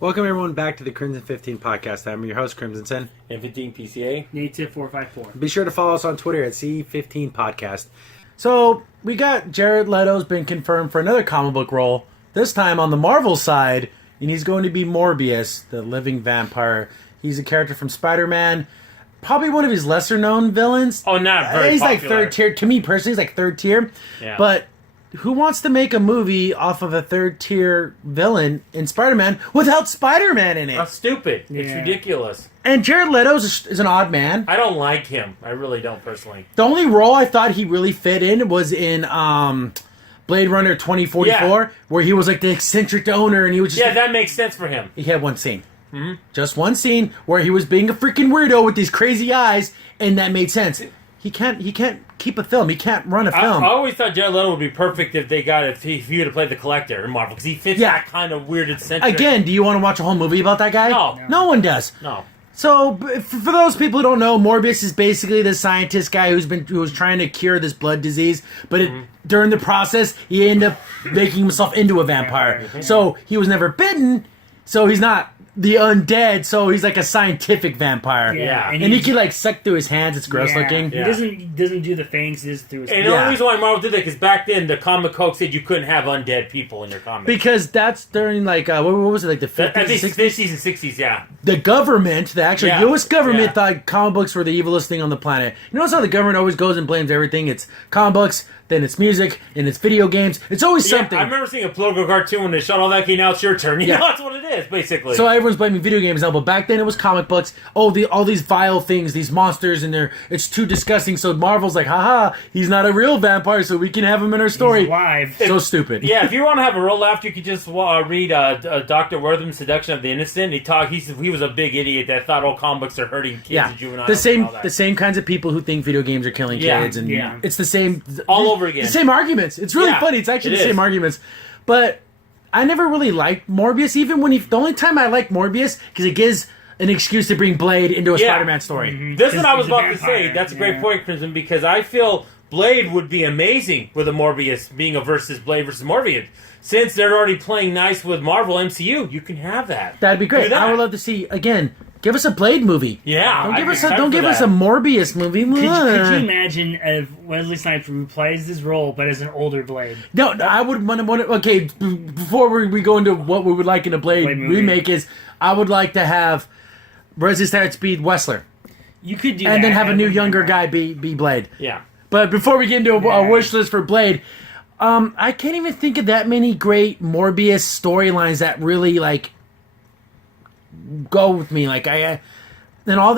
Welcome everyone back to the Crimson 15 podcast. I'm your host, Crimson Sen. And 15 PCA. Native 454. Be sure to follow us on Twitter at C15 Podcast. So, we got Jared Leto's been confirmed for another comic book role, this time on the Marvel side, and he's going to be Morbius, the living vampire. He's a character from SpiderMan, probably one of his lesser-known villains. Oh, not very He's popular. like third tier. To me, personally, he's like third tier. Yeah. But who wants to make a movie off of a third-tier villain in Spider-Man without Spider-Man in it? That's stupid. It's Yeah. ridiculous. And Jared Leto is an odd man. I don't like him. I really don't, personally. The only role I thought he really fit in was in Blade Runner 2044, where he was like the eccentric owner, and he was just... Yeah, that makes sense for him. He had one scene. Mm-hmm. Just one scene where he was being a freaking weirdo with these crazy eyes, and that made sense. He can't keep a film. He can't run a film. I always thought Jared Leto would be perfect if he would have played the Collector in Marvel, because he fits that kind of weird eccentric. Again, do you want to watch a whole movie about that guy? No one does. No. So, for those people who don't know, Morbius is basically the scientist guy who was trying to cure this blood disease, but during the process, he ended up making himself into a vampire. So, he was never bitten, so he's not the undead, so he's like a scientific vampire. Yeah. And he can like suck through his hands. It's gross looking. He doesn't do the fangs. He does through his And the only reason why Marvel did that, because back then the comic code said you couldn't have undead people in your comics. Because that's during like what was it, like the 50s, I think 60s? 50s and 60s, yeah. The government, the actual Yeah. U.S. government, Yeah. thought comic books were the evilest thing on the planet. You notice how the government always goes and blames everything? It's comic books, then it's music, and it's video games. It's always something. I remember seeing a political cartoon when they shut all that, okay, now it's your turn. You know, that's what it is, basically. So everyone's blaming video games now, but back then it was comic books. Oh, all these vile things, these monsters, and it's too disgusting. So Marvel's like, haha, he's not a real vampire, so we can have him in our story. He's alive. So stupid. Yeah, if you want to have a real laugh, you could just read Dr. Wortham's Seduction of the Innocent. He was a big idiot that thought all comic books are hurting kids and juveniles. The same kinds of people who think video games are killing kids, and it's the same all over again. The same arguments. It's really funny. It's actually the same arguments. But I never really liked Morbius, even when the only time I liked Morbius, because it gives an excuse to bring Blade into a Spider-Man story. Mm-hmm. This is what I was about to say. That's a great point, Crimson, because I feel Blade would be amazing with a Morbius being a Blade versus Morbius. Since they're already playing nice with Marvel MCU, you can have that. That'd be great. I would love to see, again, give us a Blade movie. Yeah. Don't give us a Morbius movie. Could you imagine if Wesley Snipes replays this role, but as an older Blade? No, I would want to... Okay, before we go into what we would like in a Blade remake is, I would like to have Wesley Snipes be Wessler. You could do and then have a new younger guy be Blade. Yeah. But before we get into a wish list for Blade, I can't even think of that many great Morbius storylines that really like go with me. Like all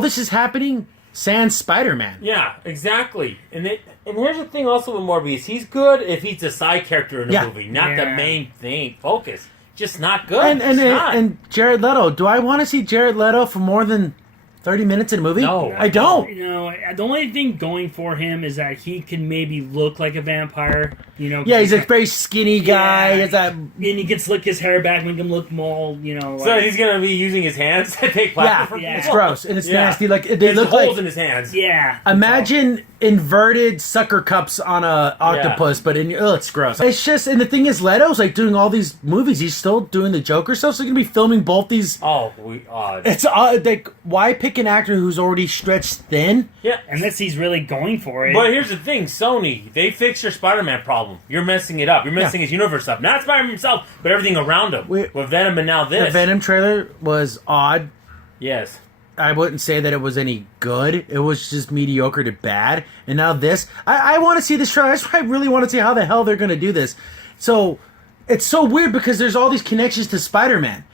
this is happening sans Spider-Man. Yeah, exactly. And here's the thing also with Morbius. He's good if he's a side character in a movie, not the main thing. Focus. Just not good. And Jared Leto. Do I want to see Jared Leto for more than 30 minutes in a movie? No. I don't. The only thing going for him is that he can maybe look like a vampire. Yeah, he's a very skinny guy. And he can slick his hair back, make him look more, So he's going to be using his hands to take plaster from it's gross. And it's nasty. Like, they There's look holes like... in his hands. Yeah. Imagine inverted sucker cups on a octopus, but it's gross. It's just, and the thing is, Leto's like doing all these movies. He's still doing the Joker stuff, so he's going to be filming both these... It's like, why pick an actor who's already stretched thin? Yeah. Unless he's really going for it. But here's the thing, Sony, they fixed your Spider-Man problem. You're messing it up. You're messing his universe up. Not Spider-Man himself, but everything around him. With Venom and now this. The Venom trailer was odd. Yes. I wouldn't say that it was any good. It was just mediocre to bad. And now this. I want to see this trailer. I really want to see how the hell they're going to do this. So, it's so weird because there's all these connections to Spider-Man.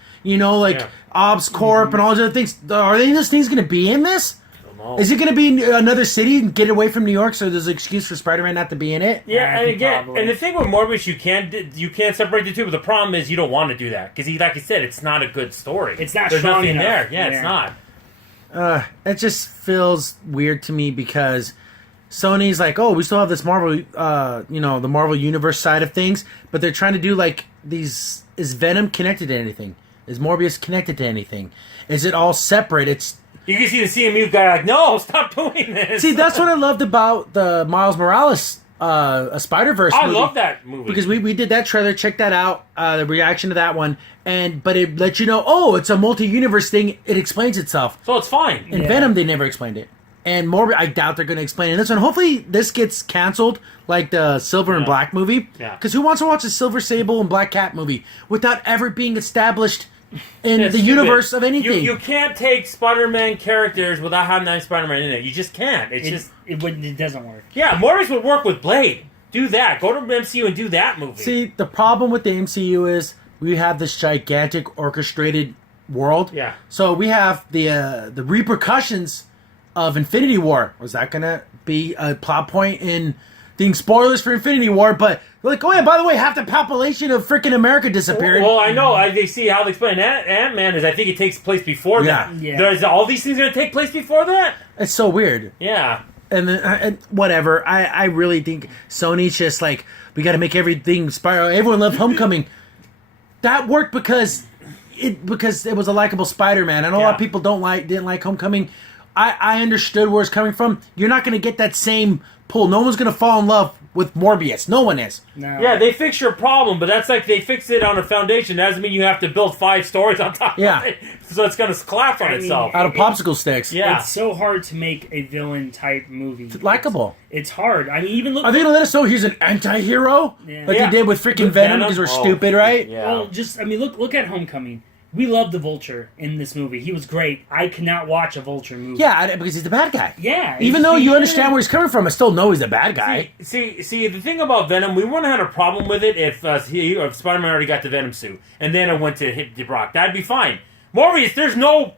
Obs Corp and all those other things. Are any of those things going to be in this? Is it going to be in another city and get away from New York so there's an excuse for Spider-Man not to be in it? Yeah, and again, and the thing with Morbius, you can't separate the two, but the problem is you don't want to do that. Because, like you said, it's not a good story. It's not There's strong nothing enough. there. Yeah, it's not. It just feels weird to me because Sony's like, oh, we still have this Marvel, the Marvel Universe side of things, but they're trying to do like these. Is Venom connected to anything? Is Morbius connected to anything? Is it all separate? You can see the CMU guy like, no, stop doing this. See, that's what I loved about the Miles Morales a Spider-Verse I movie. love that movie. Because we did that trailer, check that out, the reaction to that one, but it let you know, oh, it's a multi-universe thing, it explains itself. So it's fine. In Venom, they never explained it. And Morbius, I doubt they're going to explain it in this one. Hopefully, this gets canceled, like the Silver and Black movie. Yeah. Because who wants to watch a Silver Sable and Black Cat movie without ever being established in the Stupid. universe of anything? You can't take Spider-Man characters without having that Spider-Man in it. You just can't. It doesn't work. Yeah, Morbius would work with Blade. Do that. Go to MCU and do that movie. See, the problem with the MCU is we have this gigantic orchestrated world. Yeah. So we have the repercussions of Infinity War. Was that going to be a plot point in being spoilers for Infinity War? But like, oh yeah, by the way, half the population of freaking America disappeared. Well, I know. They see how they explain Ant-Man is I think it takes place before that. Yeah. There's all these things going to take place before that? It's so weird. Yeah. And then whatever. I really think Sony's just like, we got to make everything spiral. Everyone loved Homecoming. That worked because it was a likable Spider-Man. I know a lot of people didn't like Homecoming. I understood where it's coming from. You're not going to get that same pull. No one's going to fall in love with Morbius. No one is. No. Yeah, they fix your problem, but that's like they fix it on a foundation. That doesn't mean you have to build 5 stories on top of it. So it's going to collapse on itself. Out of popsicle sticks. Yeah. It's so hard to make a villain type movie. Likeable. It's hard. I mean, even look. Are they going to let us know he's an anti-hero? Yeah. Like they did with freaking With Venom Venom? because we're Oh. stupid, right? Yeah. Well, look at Homecoming. We love the Vulture in this movie. He was great. I cannot watch a Vulture movie. Yeah, because he's the bad guy. Yeah. Even though you yeah. understand where he's coming from, I still know he's the bad guy. See, the thing about Venom, we wouldn't have had a problem with it if Spider-Man already got the Venom suit, and then it went to hit Brock. That'd be fine. Morbius, there's no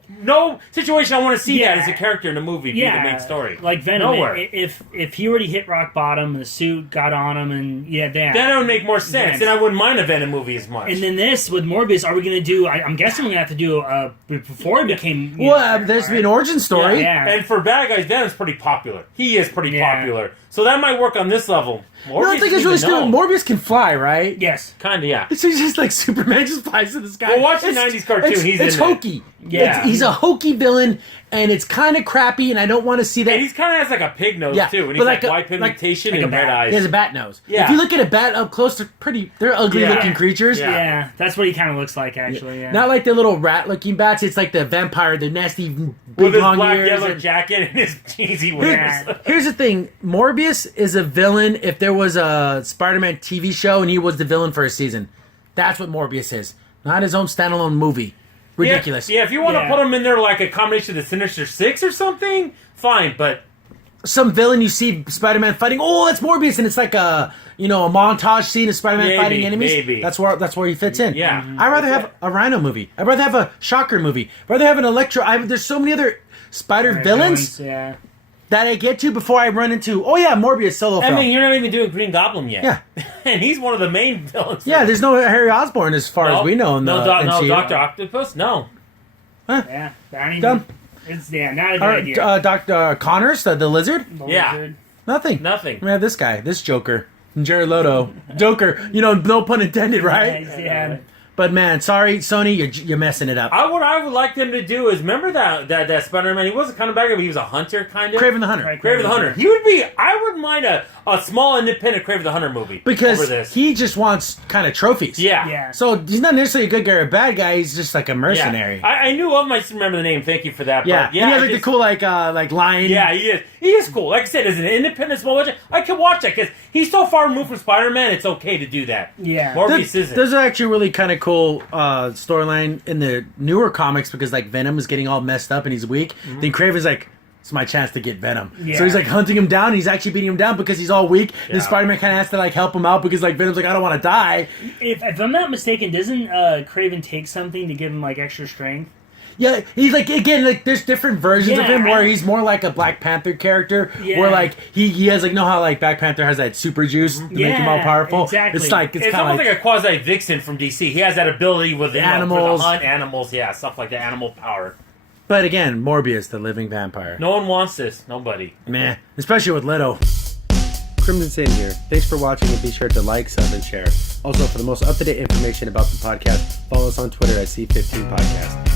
situation I want to see that as a character in a movie be the main story. Like Venom, Nowhere. if he already hit rock bottom, the suit got on him, and Then it would make more sense, and I wouldn't mind a Venom movie as much. And then this with Morbius, are we going to do? I'm guessing we're going to have to do before it became. There's an origin story. Yeah. And for bad guys, Venom's pretty popular. He is pretty popular, so that might work on this level. Morbius, I think it's really stupid. Morbius can fly, right? Yes. Kind of, yeah. It's just like Superman just flies to the sky. Well, watch the 90s cartoon. He's it's in it. hokey. Yeah. He's a hokey villain, and it's kind of crappy, and I don't want to see that. And he's kind of has like a pig nose, Yeah, too. And but he's like white like pigmentation like a and red bat. eyes. He has a bat nose. Yeah. If you look at a bat up close, they're ugly-looking creatures. Yeah. Yeah, that's what he kind of looks like, actually. Yeah. Not like the little rat-looking bats. It's like the vampire, the nasty, big, With his long black ears. yellow and- jacket and his jeans he wears. Here's the thing. Morbius is a villain if there was a Spider-Man TV show and he was the villain for a season. That's what Morbius is. Not his own standalone movie. Ridiculous. Yeah, if you want to put him in there like a combination of the Sinister Six or something, fine, but... Some villain you see Spider-Man fighting, oh, that's Morbius, and it's like a montage scene of Spider-Man fighting enemies. Maybe. That's where he fits in. Yeah. I'd rather have a Rhino movie. I'd rather have a Shocker movie. I'd rather have an Electro. There's so many other Spider villains Yeah. that I get to before I run into, oh yeah, Morbius solo film. I mean, you're not even doing Green Goblin yet. Yeah. And he's one of the main villains. Yeah, there's no Harry Osborn as far as we know in the MCU. Dr. Octopus? No. Yeah. Not even, Dumb. It's not a good idea. Dr. Connors, the lizard? The Yeah. lizard. Nothing. Nothing. We have this guy, this Joker. Jared Leto. Joker. No pun intended, right? Yeah. But man, sorry, Sony, you're messing it up. What I would like them to do is, remember that Spider-Man, he wasn't kind of bad guy, but he was a hunter, kind of? Craven the Hunter. Right. Craven the Hunter. He would be, I wouldn't mind a small independent Craven the Hunter movie over Because this. he just wants kind of trophies. Yeah. Yeah. So he's not necessarily a good guy or a bad guy, he's just like a mercenary. Yeah. I knew of him, I just remember the name, thank you for that. Yeah, But he has I like the just- cool like lion. Yeah, he is. He is cool. Like I said, as an independent small budget, I can watch that because he's so far removed from Spider-Man. It's okay to do that. Yeah. Morbius isn't. There's actually really kind of cool storyline in the newer comics because like Venom is getting all messed up and he's weak. Mm-hmm. Then Kraven's like, it's my chance to get Venom. Yeah. So he's like hunting him down and he's actually beating him down because he's all weak. Yeah. And Spider-Man kind of has to like help him out because like Venom's like, I don't want to die. If I'm not mistaken, doesn't Craven take something to give him like extra strength? Yeah, he's like, again, like there's different versions of Yeah, him where I- he's more like a Black Panther character Yeah. where like he has like, know how like Black Panther has that super juice to make him all Yeah, powerful? exactly. It's like, It's kind of almost like a quasi Vixen from DC. He has that ability with Animals. to hunt animals, yeah, stuff like that, animal power. But again, Morbius, the living vampire. No one wants this. Nobody. Meh. Especially with Leto. Crimson Sin here. Thanks for watching and be sure to like, sub, and share. Also, for the most up-to-date information about the podcast, follow us on Twitter at C15 Podcast.